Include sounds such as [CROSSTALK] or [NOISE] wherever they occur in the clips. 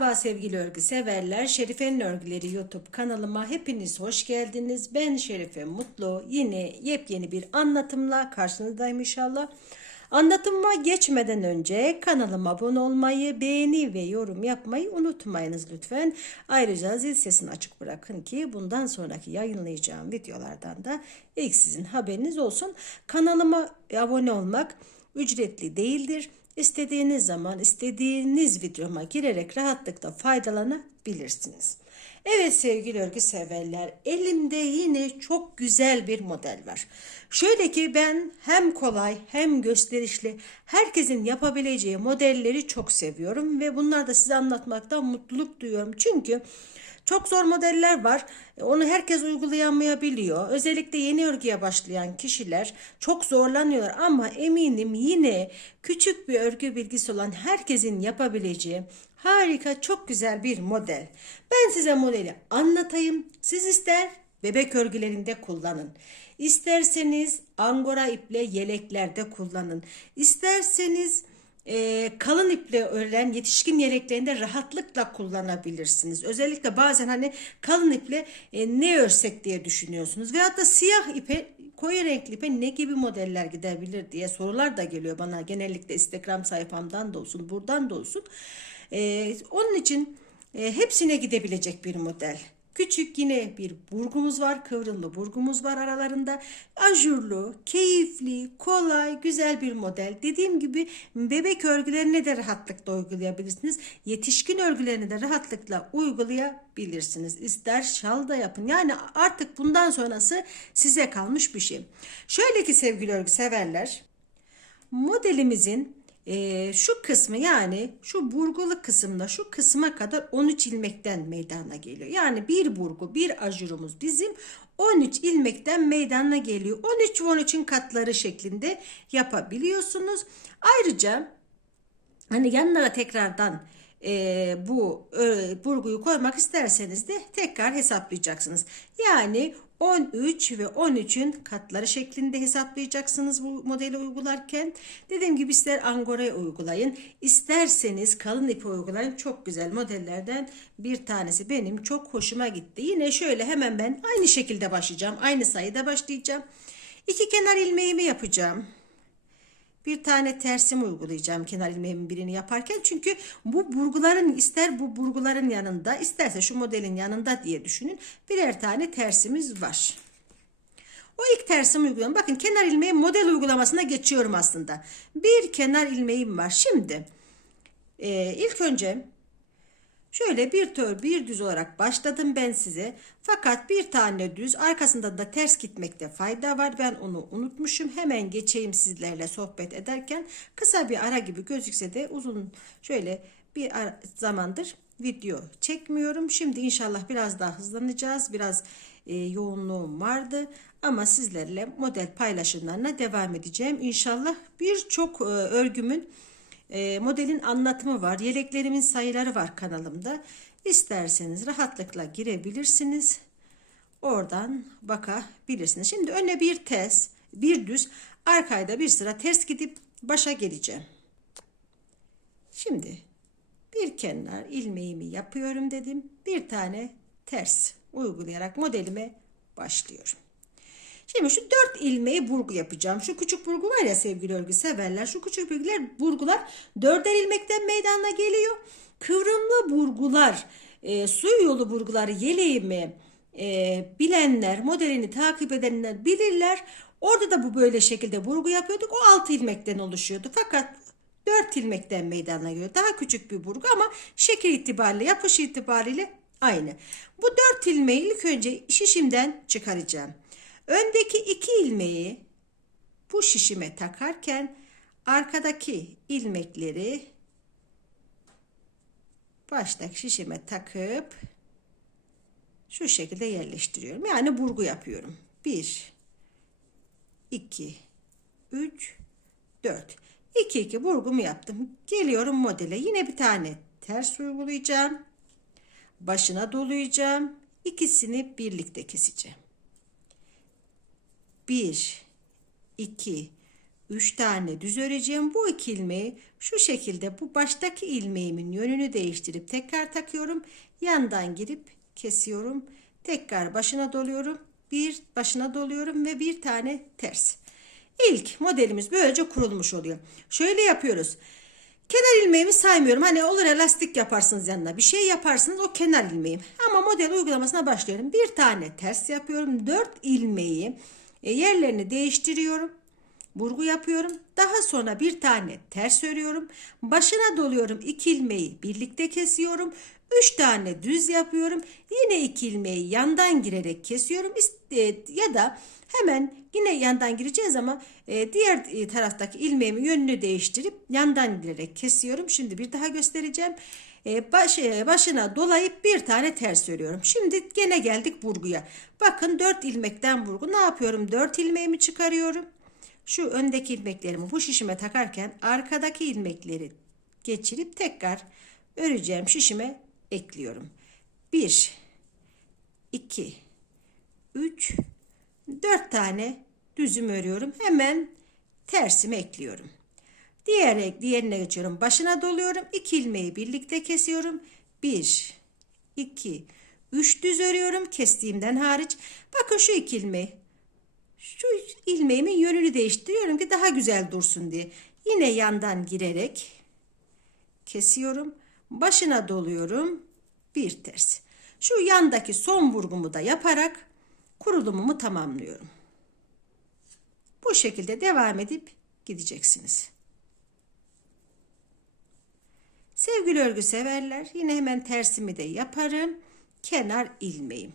Merhaba sevgili örgü severler. Şerife'nin örgüleri YouTube kanalıma hepiniz hoş geldiniz. Ben Şerife Mutlu. Yine yepyeni bir anlatımla karşınızdayım inşallah. Anlatıma geçmeden önce kanalıma abone olmayı, beğeni ve yorum yapmayı unutmayınız lütfen. Ayrıca zil sesini açık bırakın ki bundan sonraki yayınlayacağım videolardan da ilk sizin haberiniz olsun. Kanalıma abone olmak ücretli değildir. İstediğiniz zaman istediğiniz videoma girerek rahatlıkla faydalanabilirsiniz. Evet sevgili örgü severler elimde yine çok güzel bir model var. Şöyle ki ben hem kolay hem gösterişli herkesin yapabileceği modelleri çok seviyorum ve bunlar da size anlatmaktan mutluluk duyuyorum. Çünkü çok zor modeller var. Onu herkes uygulayamayabiliyor. Özellikle yeni örgüye başlayan kişiler çok zorlanıyorlar ama eminim yine küçük bir örgü bilgisi olan herkesin yapabileceği harika çok güzel bir model. Ben size modeli anlatayım. Siz ister bebek örgülerinde kullanın. İsterseniz angora iple yeleklerde kullanın. İsterseniz e, kalın iple örülen yetişkin yeleklerinde rahatlıkla kullanabilirsiniz. Özellikle bazen hani kalın iple e, ne örsek diye düşünüyorsunuz. Veyahut da siyah ipe koyu renkli ipe ne gibi modeller gidebilir diye sorular da geliyor bana. Genellikle Instagram sayfamdan da olsun buradan da olsun. E, onun için e, hepsine gidebilecek bir model. Küçük yine bir burgumuz var. Kıvrımlı burgumuz var aralarında. Ajurlu, keyifli, kolay, güzel bir model. Dediğim gibi bebek örgülerine de rahatlıkla uygulayabilirsiniz. Yetişkin örgülerine de rahatlıkla uygulayabilirsiniz. İster şal da yapın. Yani artık bundan sonrası size kalmış bir şey. Şöyle ki sevgili örgü severler. Modelimizin e, şu kısmı yani şu burgulu kısımda şu kısma kadar 13 ilmekten meydana geliyor. Yani bir burgu bir ajurumuz bizim 13 ilmekten meydana geliyor. 13 ve 13'ün katları şeklinde yapabiliyorsunuz. Ayrıca hani yanlara tekrardan e, bu e, burguyu koymak isterseniz de tekrar hesaplayacaksınız. Yani 13 ve 13'ün katları şeklinde hesaplayacaksınız bu modeli uygularken. Dediğim gibi ister angora'ya uygulayın, isterseniz kalın ipi uygulayın. Çok güzel modellerden bir tanesi benim çok hoşuma gitti. Yine şöyle hemen ben aynı şekilde başlayacağım. Aynı sayıda başlayacağım. İki kenar ilmeğimi yapacağım bir tane tersim uygulayacağım kenar ilmeğimin birini yaparken. Çünkü bu burguların ister bu burguların yanında isterse şu modelin yanında diye düşünün. Birer tane tersimiz var. O ilk tersimi uyguluyorum. Bakın kenar ilmeği model uygulamasına geçiyorum aslında. Bir kenar ilmeğim var. Şimdi e, ilk önce Şöyle bir tör bir düz olarak başladım ben size. Fakat bir tane düz arkasında da ters gitmekte fayda var. Ben onu unutmuşum. Hemen geçeyim sizlerle sohbet ederken. Kısa bir ara gibi gözükse de uzun şöyle bir zamandır video çekmiyorum. Şimdi inşallah biraz daha hızlanacağız. Biraz e, yoğunluğum vardı. Ama sizlerle model paylaşımlarına devam edeceğim. İnşallah birçok e, örgümün e, modelin anlatımı var. Yeleklerimin sayıları var kanalımda. İsterseniz rahatlıkla girebilirsiniz. Oradan bakabilirsiniz. Şimdi öne bir ters, bir düz, arkaya bir sıra ters gidip başa geleceğim. Şimdi bir kenar ilmeğimi yapıyorum dedim. Bir tane ters uygulayarak modelime başlıyorum. Şimdi şu dört ilmeği burgu yapacağım. Şu küçük burgu var ya sevgili örgü severler. Şu küçük burgular, burgular dörder ilmekten meydana geliyor. Kıvrımlı burgular, e, su yolu burguları yeleğimi e, bilenler, modelini takip edenler bilirler. Orada da bu böyle şekilde burgu yapıyorduk. O altı ilmekten oluşuyordu. Fakat dört ilmekten meydana geliyor. Daha küçük bir burgu ama şekil itibariyle, yapış itibariyle aynı. Bu dört ilmeği ilk önce şişimden çıkaracağım. Öndeki iki ilmeği bu şişime takarken arkadaki ilmekleri baştaki şişime takıp şu şekilde yerleştiriyorum. Yani burgu yapıyorum. 1 2 3 4 2 2 burgumu yaptım. Geliyorum modele. Yine bir tane ters uygulayacağım. Başına dolayacağım. İkisini birlikte keseceğim. 1 2 3 tane düz öreceğim. Bu iki ilmeği şu şekilde bu baştaki ilmeğimin yönünü değiştirip tekrar takıyorum. Yandan girip kesiyorum. Tekrar başına doluyorum. Bir başına doluyorum ve bir tane ters. İlk modelimiz böylece kurulmuş oluyor. Şöyle yapıyoruz. Kenar ilmeğimi saymıyorum. Hani olur elastik yaparsınız yanına. Bir şey yaparsınız o kenar ilmeğim. Ama model uygulamasına başlıyorum. Bir tane ters yapıyorum. Dört ilmeği e, yerlerini değiştiriyorum. Burgu yapıyorum. Daha sonra bir tane ters örüyorum. Başına doluyorum. iki ilmeği birlikte kesiyorum. Üç tane düz yapıyorum. Yine iki ilmeği yandan girerek kesiyorum. E, Ya da hemen yine yandan gireceğiz ama e, diğer e, taraftaki ilmeğimin yönünü değiştirip yandan girerek kesiyorum. Şimdi bir daha göstereceğim. E, baş, e, başına dolayıp bir tane ters örüyorum. Şimdi gene geldik burguya. Bakın 4 ilmekten burgu. Ne yapıyorum? 4 ilmeğimi çıkarıyorum. Şu öndeki ilmeklerimi bu şişime takarken arkadaki ilmekleri geçirip tekrar öreceğim şişime ekliyorum. 1 2 3 4 tane düzüm örüyorum. Hemen tersimi ekliyorum. Diğer diğerine geçiyorum. Başına doluyorum. 2 ilmeği birlikte kesiyorum. 1 2 3 düz örüyorum kestiğimden hariç. Bakın şu iki ilmeği şu ilmeğimin yönünü değiştiriyorum ki daha güzel dursun diye. Yine yandan girerek kesiyorum. Başına doluyorum. Bir ters. Şu yandaki son vurgumu da yaparak kurulumumu tamamlıyorum. Bu şekilde devam edip gideceksiniz. Sevgili örgü severler yine hemen tersimi de yaparım. Kenar ilmeğim.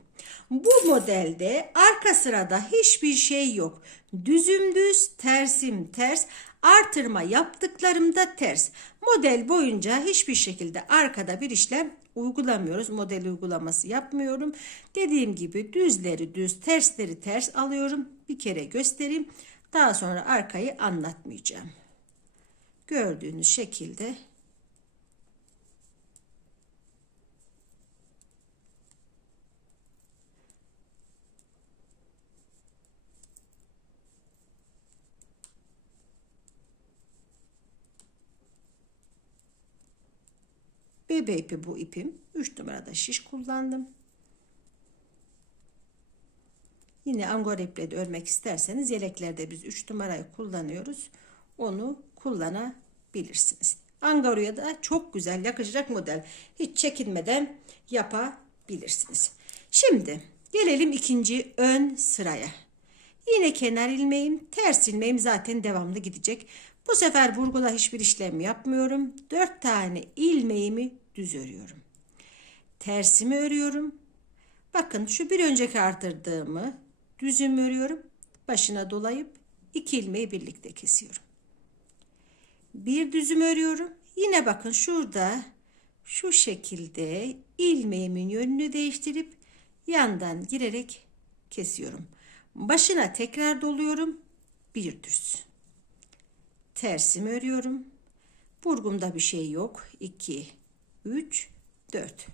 Bu modelde arka sırada hiçbir şey yok. Düzüm düz, tersim ters, artırma yaptıklarımda ters. Model boyunca hiçbir şekilde arkada bir işlem uygulamıyoruz. Model uygulaması yapmıyorum. Dediğim gibi düzleri düz, tersleri ters alıyorum. Bir kere göstereyim. Daha sonra arkayı anlatmayacağım. Gördüğünüz şekilde Bebe ipi bu ipim. 3 numarada şiş kullandım. Yine angora iple de örmek isterseniz yeleklerde biz 3 numarayı kullanıyoruz. Onu kullanabilirsiniz. Angaroya da çok güzel yakışacak model. Hiç çekinmeden yapabilirsiniz. Şimdi gelelim ikinci ön sıraya. Yine kenar ilmeğim, ters ilmeğim zaten devamlı gidecek. Bu sefer burguda hiçbir işlem yapmıyorum. 4 tane ilmeğimi düz örüyorum. Tersimi örüyorum. Bakın şu bir önceki artırdığımı düzüm örüyorum. Başına dolayıp iki ilmeği birlikte kesiyorum. Bir düzüm örüyorum. Yine bakın şurada şu şekilde ilmeğimin yönünü değiştirip yandan girerek kesiyorum. Başına tekrar doluyorum. Bir düz. Tersimi örüyorum. Burgumda bir şey yok. 2, 3, 4.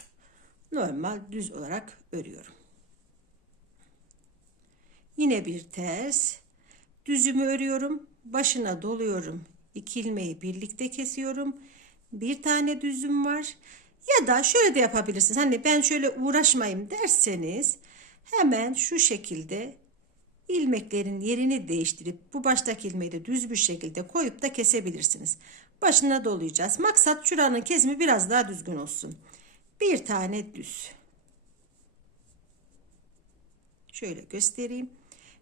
Normal düz olarak örüyorum. Yine bir ters. Düzümü örüyorum. Başına doluyorum. İki ilmeği birlikte kesiyorum. Bir tane düzüm var. Ya da şöyle de yapabilirsiniz. Hani ben şöyle uğraşmayayım derseniz hemen şu şekilde ilmeklerin yerini değiştirip bu baştaki ilmeği de düz bir şekilde koyup da kesebilirsiniz. Başına dolayacağız. Maksat şuranın kesimi biraz daha düzgün olsun. Bir tane düz. Şöyle göstereyim.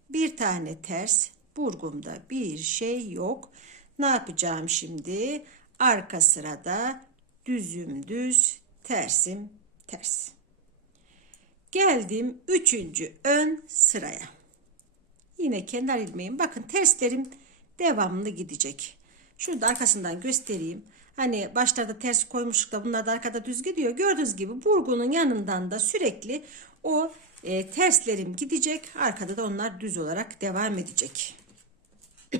Bir tane ters. Burgumda bir şey yok. Ne yapacağım şimdi? Arka sırada düzüm düz, tersim ters. Geldim üçüncü ön sıraya. Yine kenar ilmeğim. Bakın terslerim devamlı gidecek. Şurada arkasından göstereyim. Hani başlarda ters koymuştuk da bunlar da arkada düz gidiyor. Gördüğünüz gibi burgunun yanından da sürekli o e, terslerim gidecek. Arkada da onlar düz olarak devam edecek. [CLEARS THROAT]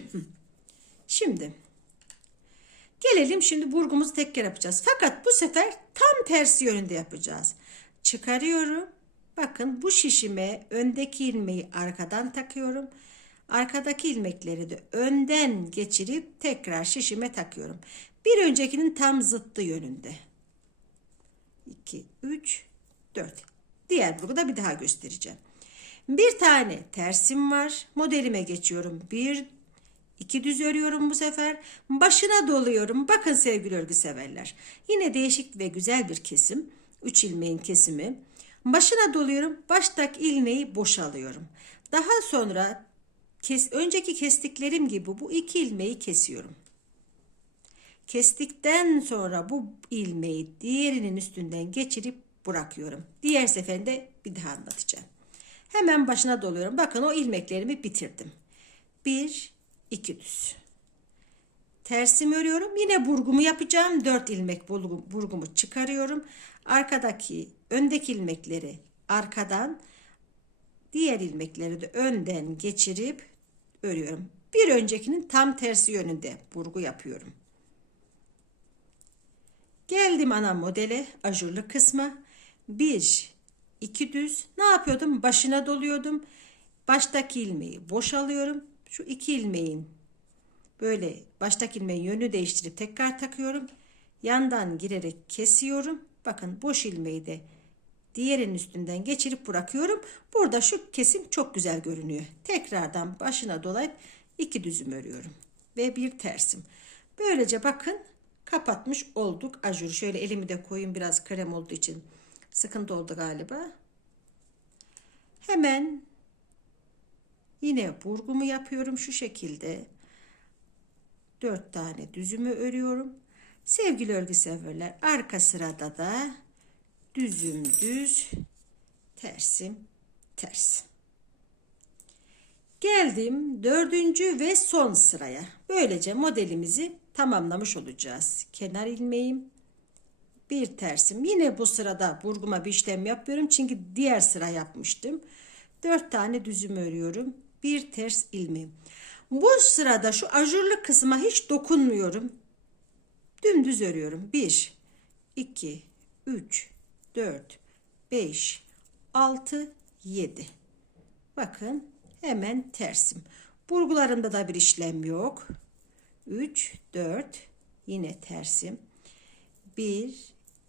şimdi gelelim şimdi burgumuzu tekrar yapacağız. Fakat bu sefer tam tersi yönünde yapacağız. Çıkarıyorum. Bakın bu şişime öndeki ilmeği arkadan takıyorum. Arkadaki ilmekleri de önden geçirip tekrar şişime takıyorum. Bir öncekinin tam zıttı yönünde. 2, 3, 4. Diğer burgu da bir daha göstereceğim. Bir tane tersim var. Modelime geçiyorum. Bir, iki düz örüyorum bu sefer. Başına doluyorum. Bakın sevgili örgü severler. Yine değişik ve güzel bir kesim. Üç ilmeğin kesimi. Başına doluyorum. Baştaki ilmeği boşalıyorum. Daha sonra kes, önceki kestiklerim gibi bu iki ilmeği kesiyorum. Kestikten sonra bu ilmeği diğerinin üstünden geçirip bırakıyorum. Diğer seferinde bir daha anlatacağım. Hemen başına doluyorum. Bakın o ilmeklerimi bitirdim. Bir, iki düz. Tersimi örüyorum. Yine burgumu yapacağım. Dört ilmek burgumu çıkarıyorum. Arkadaki, öndeki ilmekleri arkadan, diğer ilmekleri de önden geçirip örüyorum. Bir öncekinin tam tersi yönünde burgu yapıyorum. Geldim ana modele, ajurlu kısma. Bir, iki düz. Ne yapıyordum? Başına doluyordum. Baştaki ilmeği boşalıyorum. Şu iki ilmeğin böyle baştaki ilmeğin yönü değiştirip tekrar takıyorum. Yandan girerek kesiyorum. Bakın boş ilmeği de diğerinin üstünden geçirip bırakıyorum. Burada şu kesim çok güzel görünüyor. Tekrardan başına dolayıp iki düzüm örüyorum. Ve bir tersim. Böylece bakın kapatmış olduk ajuru. Şöyle elimi de koyayım biraz krem olduğu için sıkıntı oldu galiba. Hemen yine burgumu yapıyorum şu şekilde. Dört tane düzümü örüyorum. Sevgili örgü severler arka sırada da düzüm düz tersim ters. Geldim dördüncü ve son sıraya. Böylece modelimizi tamamlamış olacağız. Kenar ilmeğim, bir tersim. Yine bu sırada burguma bir işlem yapıyorum. Çünkü diğer sıra yapmıştım. Dört tane düzüm örüyorum. Bir ters ilmeğim. Bu sırada şu ajurlu kısma hiç dokunmuyorum. Dümdüz örüyorum. 1, 2, 3, 4, 5, 6, 7. Bakın hemen tersim. Burgularında da bir işlem yok. 3, 4, yine tersim. 1,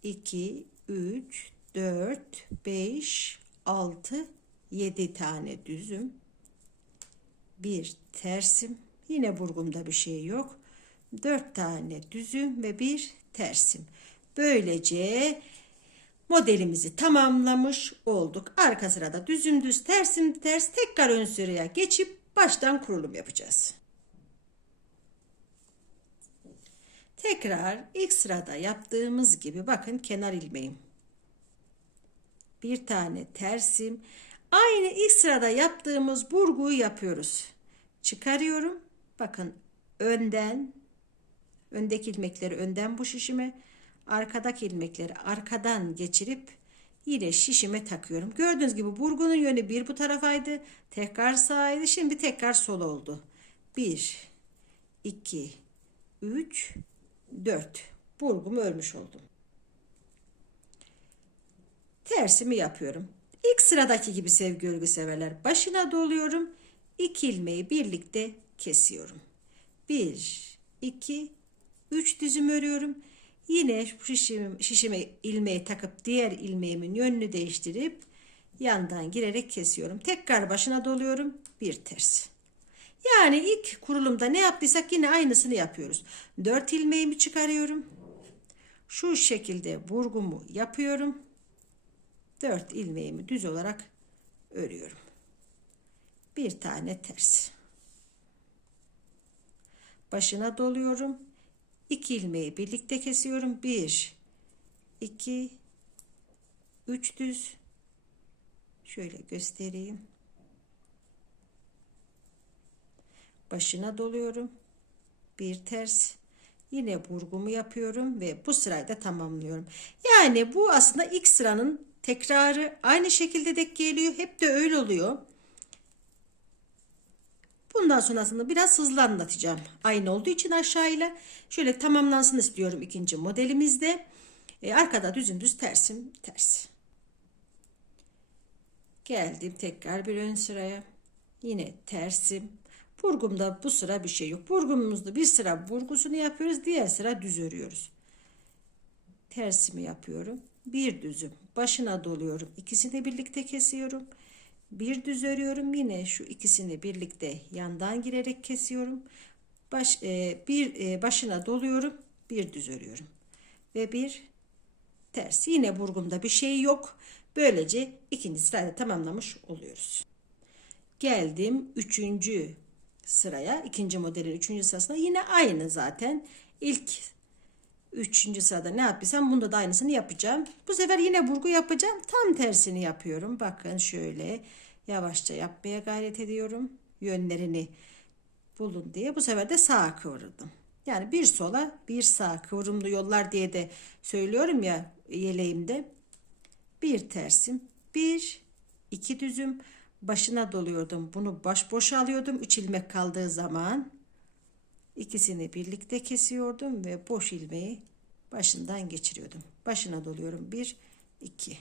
2, 3, 4, 5, 6, 7 tane düzüm. Bir tersim. Yine burgumda bir şey yok. 4 tane düzüm ve bir tersim. Böylece modelimizi tamamlamış olduk. Arka sırada düzüm düz tersim ters tekrar ön sıraya geçip baştan kurulum yapacağız. Tekrar ilk sırada yaptığımız gibi bakın kenar ilmeğim. Bir tane tersim. Aynı ilk sırada yaptığımız burguyu yapıyoruz. Çıkarıyorum. Bakın önden öndeki ilmekleri önden bu şişime arkadaki ilmekleri arkadan geçirip yine şişime takıyorum. Gördüğünüz gibi burgunun yönü bir bu tarafaydı. Tekrar sağydı. Şimdi tekrar sol oldu. 1 2 3 4. Burgumu örmüş oldum. Tersimi yapıyorum. İlk sıradaki gibi sevgi örgü severler. Başına doluyorum. İki ilmeği birlikte kesiyorum. 1, 2, 3 düzüm örüyorum. Yine şişim, şişime ilmeği takıp diğer ilmeğimin yönünü değiştirip yandan girerek kesiyorum. Tekrar başına doluyorum. Bir ters. Yani ilk kurulumda ne yaptıysak yine aynısını yapıyoruz. 4 ilmeğimi çıkarıyorum. Şu şekilde burgumu yapıyorum. 4 ilmeğimi düz olarak örüyorum. Bir tane ters. Başına doluyorum. 2 ilmeği birlikte kesiyorum. 1 2 3 düz. Şöyle göstereyim. başına doluyorum. Bir ters yine burgumu yapıyorum ve bu sırayı da tamamlıyorum. Yani bu aslında ilk sıranın tekrarı aynı şekilde denk geliyor. Hep de öyle oluyor. Bundan sonrasında biraz hızlı anlatacağım. Aynı olduğu için aşağıyla şöyle tamamlansın istiyorum ikinci modelimizde. E, arkada düzün düz tersim ters. Geldim tekrar bir ön sıraya. Yine tersim Burgumda bu sıra bir şey yok. Burgumuzda bir sıra burgusunu yapıyoruz. Diğer sıra düz örüyoruz. Tersimi yapıyorum. Bir düzüm. Başına doluyorum. İkisini birlikte kesiyorum. Bir düz örüyorum. Yine şu ikisini birlikte yandan girerek kesiyorum. Baş, e, bir e, başına doluyorum. Bir düz örüyorum. Ve bir ters. Yine burgumda bir şey yok. Böylece ikinci sırayı tamamlamış oluyoruz. Geldim üçüncü sıraya. ikinci modelin üçüncü sırasına. Yine aynı zaten. İlk üçüncü sırada ne yaptıysam bunda da aynısını yapacağım. Bu sefer yine burgu yapacağım. Tam tersini yapıyorum. Bakın şöyle yavaşça yapmaya gayret ediyorum. Yönlerini bulun diye. Bu sefer de sağa kıvırdım. Yani bir sola bir sağa kıvrımlı yollar diye de söylüyorum ya yeleğimde. Bir tersim, bir, iki düzüm başına doluyordum. Bunu baş boş alıyordum. Üç ilmek kaldığı zaman ikisini birlikte kesiyordum ve boş ilmeği başından geçiriyordum. Başına doluyorum. Bir, iki.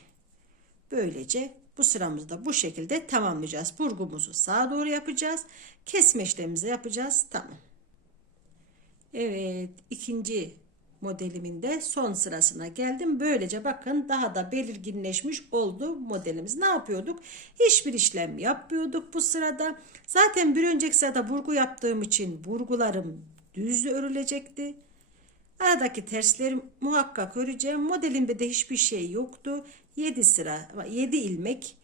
Böylece bu sıramızı da bu şekilde tamamlayacağız. Burgumuzu sağa doğru yapacağız. Kesme işlemimizi yapacağız. Tamam. Evet, ikinci modelimin de son sırasına geldim. Böylece bakın daha da belirginleşmiş oldu modelimiz. Ne yapıyorduk? Hiçbir işlem yapmıyorduk bu sırada. Zaten bir önceki sırada burgu yaptığım için burgularım düz örülecekti. Aradaki tersleri muhakkak öreceğim. Modelimde de hiçbir şey yoktu. 7 sıra, 7 ilmek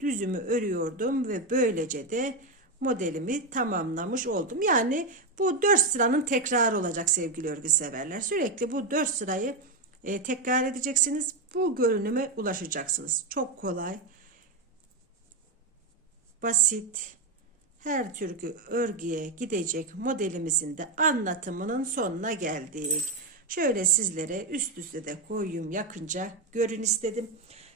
düzümü örüyordum ve böylece de modelimi tamamlamış oldum. Yani bu 4 sıranın tekrarı olacak sevgili örgü severler. Sürekli bu 4 sırayı e, tekrar edeceksiniz. Bu görünüme ulaşacaksınız. Çok kolay, basit, her türlü örgüye gidecek modelimizin de anlatımının sonuna geldik. Şöyle sizlere üst üste de koyayım yakınca görün istedim.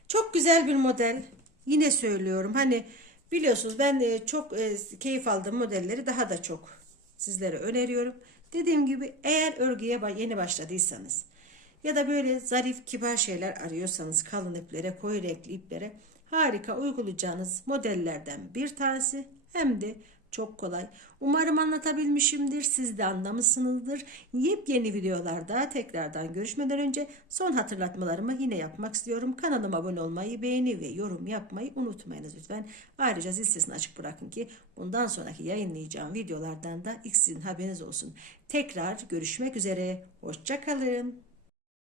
Çok güzel bir model. Yine söylüyorum hani biliyorsunuz ben de çok e, keyif aldığım modelleri daha da çok sizlere öneriyorum. Dediğim gibi eğer örgüye yeni başladıysanız ya da böyle zarif kibar şeyler arıyorsanız kalın iplere koyu renkli iplere harika uygulayacağınız modellerden bir tanesi hem de çok kolay. Umarım anlatabilmişimdir. Siz de anlamışsınızdır. Yepyeni videolarda tekrardan görüşmeden önce son hatırlatmalarımı yine yapmak istiyorum. Kanalıma abone olmayı, beğeni ve yorum yapmayı unutmayınız lütfen. Ayrıca zil sesini açık bırakın ki bundan sonraki yayınlayacağım videolardan da ilk sizin haberiniz olsun. Tekrar görüşmek üzere. Hoşçakalın.